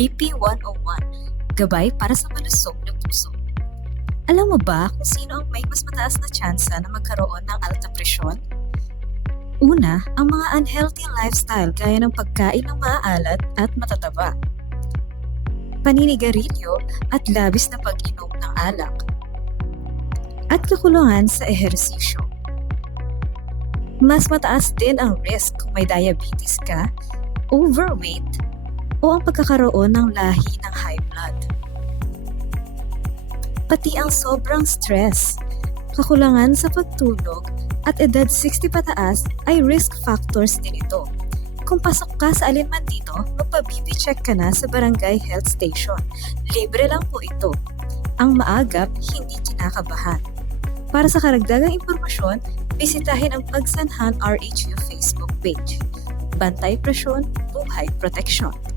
BP101, gabay para sa malusog na puso. Alam mo ba kung sino ang may mas mataas na tsansa na magkaroon ng alta presyon? Una, ang mga unhealthy lifestyle gaya ng pagkain ng maaalat at matataba, paninigarilyo at labis na pag-inom ng alak, at kakulangan sa ehersisyo. Mas mataas din ang risk kung may diabetes ka, overweight, o ang pagkakaroon ng lahi ng high blood. Pati ang sobrang stress, kakulangan sa pagtulog, at edad 60 pataas ay risk factors din ito. Kung pasok ka sa alinman dito, magpa-BP check ka na sa Barangay Health Station. Libre lang po ito. Ang maagap, hindi kinakabahan. Para sa karagdagang impormasyon, bisitahin ang Pagsanhan RHU Facebook page. Bantay Presyon, Buhay Proteksyon.